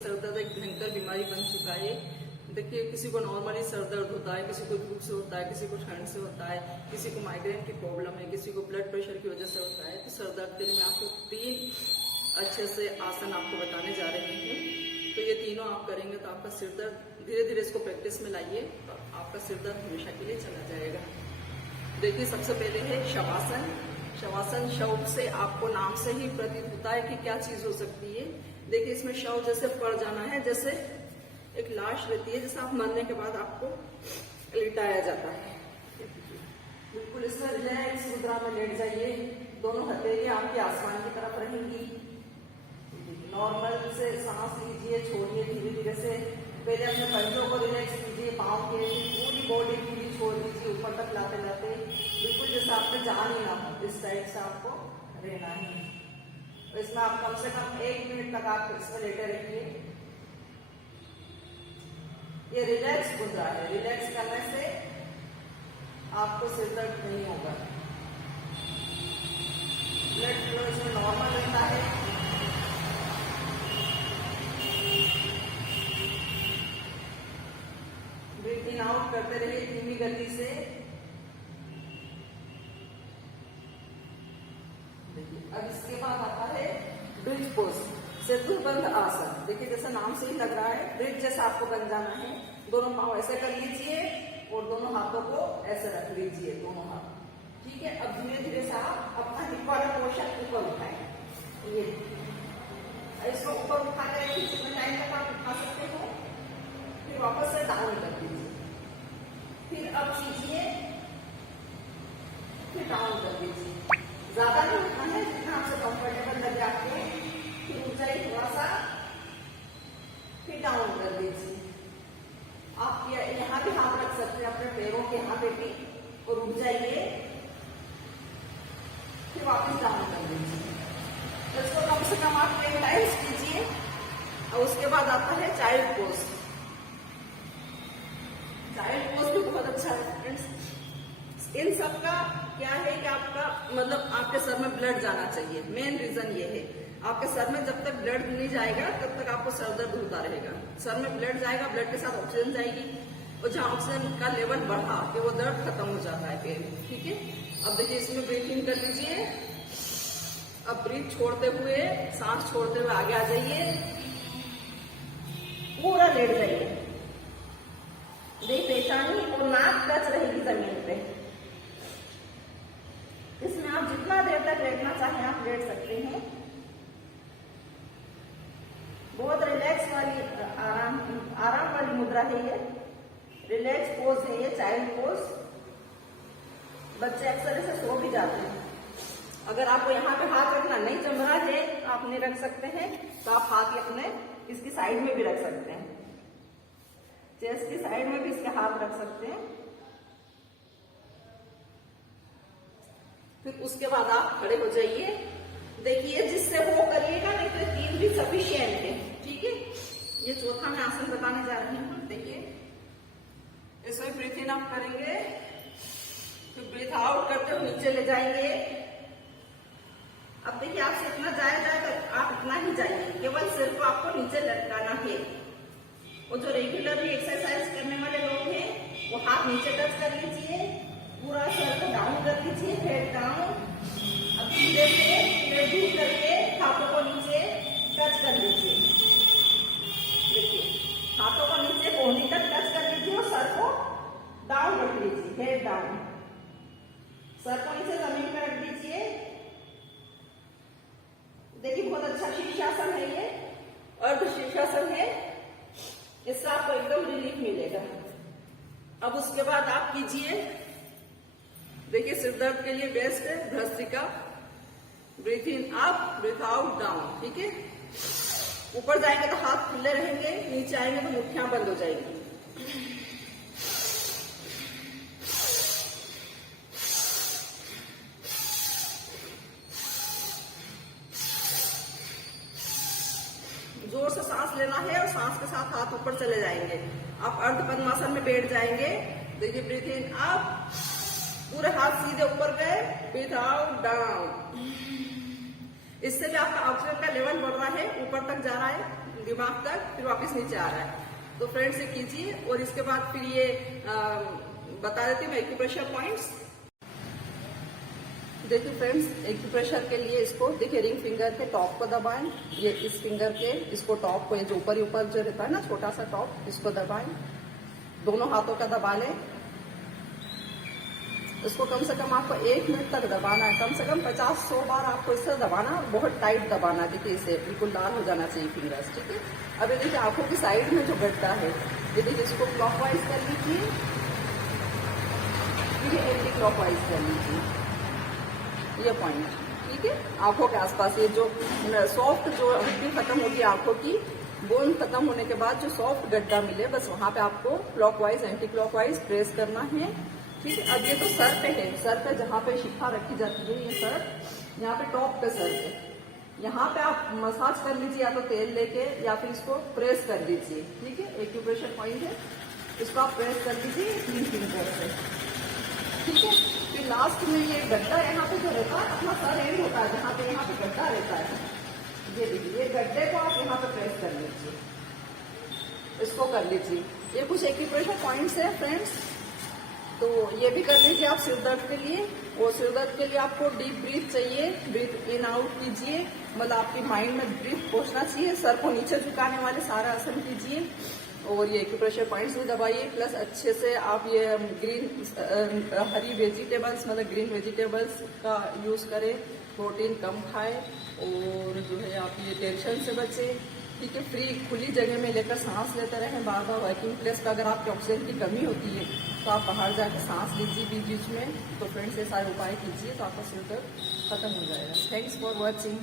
Sir दर्द एक भयंकर बीमारी बन चुका है। देखिए, किसी को नॉर्मली सर दर्द होता है, किसी को धूप से होता है, किसी को ठंड से होता है, किसी को माइग्रेन की प्रॉब्लम है, किसी को ब्लड प्रेशर की वजह से होता है। तो सर दर्द के लिए मैं आपको 3 अच्छे से आसन आपको बताने जा रही हूँ। तो ये तीनों आप करेंगे तो आपका सिर दर्द धीरे धीरे इसको प्रैक्टिस में लाइए तो आपका सिर दर्द हमेशा के लिए चला जाएगा। देखिए, सबसे पहले है शवासन। शवासन शव से आपको नाम से ही प्रतीत होता है कि क्या चीज हो सकती है। देखिए, इसमें शव जैसे पड़ जाना है, जैसे एक लाश रहती है, जैसे आप मरने के बाद आपको लिटाया जाता है। बिल्कुल इसमें रिलैक्स मुद्रा में लेट जाइए। दोनों हथेलियां आपके आसमान की तरफ रहेंगी। नॉर्मल से सांस लीजिए, छोड़िए धीरे धीरे से। पहले अपने पंजों को रिलैक्स कीजिए, पाँव के पूरी बॉडी पूरी छोड़ दीजिए ऊपर तक लाते लाते, बिल्कुल जैसे आपने जान ही ना हो, इस टाइप से आपको रहना है। तो इसमें आप कम से कम 1 मिनट तक आप इसमें लेटे रहिए। ये रिलैक्स मुद्रा है, रिलैक्स करने से आपको सिर दर्द नहीं होगा। ब्लड फ्लो इसमें नॉर्मल रहता है। ब्रीथ इन आउट करते रहिए धीमी गति से। अब इसके बाद आता है ब्रिज पोज, सेतुबंध आसन। देखिए, जैसे नाम से ही लग रहा है, ब्रिज जैसा आपको बन जाना है। दोनों पांव ऐसे कर लीजिए और दोनों हाथों को ऐसे रख लीजिए, दोनों हाथ। ठीक है, अब धीरे धीरे से आप अपना हिप वाला पोर्शन ऊपर उठाएं। ये इसको ऊपर उठा कर रखिए, जितने टाइम तक आप उठा सकते हो। फिर वापस से डाउन कर दीजिए। फिर अब कीजिए, फिर डाउन कर दीजिए। ज्यादा नहीं उठना है, जितना आपसे कंफर्टेबल लगे आपको। फिर ऊंचाई थोड़ा सा, फिर डाउन कर दीजिए। आप यहाँ भी हाथ रख सकते हैं, अपने पैरों के यहाँ पे भी, और उठ जाइए। फिर वापस डाउन कर दीजिए। तो इसको कम से कम आप 10 टाइम्स कीजिए। और उसके बाद आता है चाइल्ड पोज। चाइल्ड पोज भी बहुत अच्छा है फ्रेंड्स। इन सब का क्या है कि आपका मतलब आपके सर में ब्लड जाना चाहिए। मेन रीजन ये है, आपके सर में जब तक ब्लड नहीं जाएगा तब तक आपको सर दर्द होता रहेगा। सर में ब्लड जाएगा, ब्लड के साथ ऑक्सीजन जाएगी, और जहाँ ऑक्सीजन का लेवल बढ़ा कि वो दर्द खत्म हो जाता है फिर। ठीक है, अब देखिए इसमें ब्रीथ इन कर लीजिए। अब ब्रीथ छोड़ते हुए, सांस छोड़ते हुए आगे आ जाइए, पूरा लेट जाइए। देखिए, पेशानी और नाक टच रहेगी जमीन पे। इसमें आप जितना देर तक लेटना चाहें आप लेट सकते हैं। बहुत रिलैक्स वाली आराम वाली मुद्रा है ये। रिलैक्स पोज है ये, चाइल्ड पोज। बच्चे अक्सर इसे सो भी जाते हैं। अगर आपको यहाँ पे हाथ रखना नहीं जम रहा है तो आप नहीं रख सकते हैं, तो आप हाथ अपने इसकी साइड में भी रख सकते हैं। चेस्ट की साइड में भी इसके हाथ रख सकते हैं। फिर उसके बाद आप खड़े हो जाइए। देखिए, जिससे वो करिएगा, नहीं तो 3 भी सफिशियंट है। ठीक है, ये चौथा मैं आसन बताने जा रही हूँ। देखिए, इसमें ब्रीथ इन आप करेंगे, फिर ब्रीथ आउट करते हुए नीचे ले जाएंगे। अब देखिए, आपसे इतना जाया तो आप इतना ही जाइए, केवल सिर को आपको नीचे लटकाना है। और जो रेगुलरली एक्सरसाइज करने वाले लोग हैं वो हाथ नीचे टच कर लीजिए, पूरा सर को डाउन कर लीजिए, हेड डाउन। अब धीरे से दूर करके हाथों को नीचे टच कर लीजिए। देखिए, हाथों को नीचे कोहनी तक टच कर लीजिए और सर को डाउन रख लीजिए, हेड डाउन। सर को नीचे जमीन पर रख दीजिए। देखिए, बहुत अच्छा शीर्षासन है ये, अर्ध शीर्षासन है। इससे आपको एकदम रिलीफ मिलेगा। अब उसके बाद आप कीजिए, देखिए सिर दर्द के लिए बेस्ट है bhastrika. Breathe in up, breathe out down. ठीक है, ऊपर जाएंगे तो हाथ खुले रहेंगे, नीचे आएंगे तो मुट्ठियां बंद हो जाएंगी। जोर से सांस लेना है और सांस के साथ हाथ ऊपर चले जाएंगे। आप अर्ध पद्मासन में बैठ जाएंगे। देखिए, ब्रीथ इन अप, पूरे हाथ सीधे ऊपर गए, ब्रीथ आउट डाउन। इससे भी आपका ऑक्सीजन का लेवल बढ़ रहा है, ऊपर तक जा रहा है। दिमाग तक, फिर वापस नीचे आ रहा है। तो फ्रेंड्स ये कीजिए और इसके बाद फिर ये बता देती हूँ एक्यूप्रेशर पॉइंट्स। देखिए फ्रेंड्स, एक्यूप्रेशर के लिए इसको देखिए रिंग फिंगर के टॉप को दबाएं, ये इस फिंगर के इसको टॉप को, ये जो ऊपर जो रहता है ना छोटा सा टॉप, इसको दबाएं, दोनों हाथों का दबा लें। इसको कम से कम आपको 1 मिनट तक दबाना है, कम से कम 50-100 बार आपको इससे दबाना, बहुत टाइट दबाना। देखिए इसे बिल्कुल लाल हो जाना चाहिए फिंगर्स, ठीक है। अब ये देखिए आंखों की साइड में जो गड्ढा है, ये देखिए इसको क्लॉकवाइज कर लीजिए, ये एंटी क्लॉकवाइज कर लीजिए, ये पॉइंट, ठीक है। आंखों के आसपास ये जो सॉफ्ट जो हड्डी खत्म होगी आंखों की, बोन खत्म होने के बाद जो सॉफ्ट गड्ढा मिले, बस वहां पे आपको क्लॉकवाइज एंटी क्लॉकवाइज प्रेस करना है, ठीक है। अब ये तो सर पे है, सर पे जहाँ पे शिफा रखी जाती है, ये सर यहाँ पे टॉप पे सर पे, यहाँ पे आप मसाज कर लीजिए, या तो तेल लेके या फिर इसको प्रेस कर लीजिए, ठीक है। एक्यूप्रेशर पॉइंट है, इसको आप प्रेस कर लीजिए 3 फिंगर से, ठीक है। फिर लास्ट में ये गड्ढा यहाँ पे जो रहता है, अपना सर एंड होता है, जहाँ पे यहाँ पे गड्ढा रहता है, ये देखिए ये गड्ढे को आप यहाँ पे प्रेस कर लीजिए, इसको कर लीजिए। ये कुछ एक्यूप्रेशर पॉइंट्स है फ्रेंड्स, तो ये भी कर लीजिए आप सिर दर्द के लिए। और सिर दर्द के लिए आपको डीप ब्रीथ चाहिए, ब्रीथ इन आउट कीजिए, मतलब आपकी माइंड में ब्रीथ पहुंचना चाहिए। सर को नीचे झुकाने वाले सारा आसन कीजिए और ये एक्यूप्रेशर पॉइंट्स भी दबाइए। प्लस अच्छे से आप ये हरी वेजिटेबल्स, मतलब ग्रीन वेजिटेबल्स का यूज करें, प्रोटीन कम खाए और जो है आप ये टेंशन से बचे, ठीक है। फ्री खुली जगह में लेकर सांस लेते रहें बार बार। वर्किंग प्लेस पर अगर आपकी ऑक्सीजन की कमी होती है तो आप बाहर जाकर सांस लीजिए बीच बीच में। तो फ्रेंड्स ये सारे उपाय कीजिए तो आपका सिर दर्द खत्म हो जाएगा। Thanks for watching.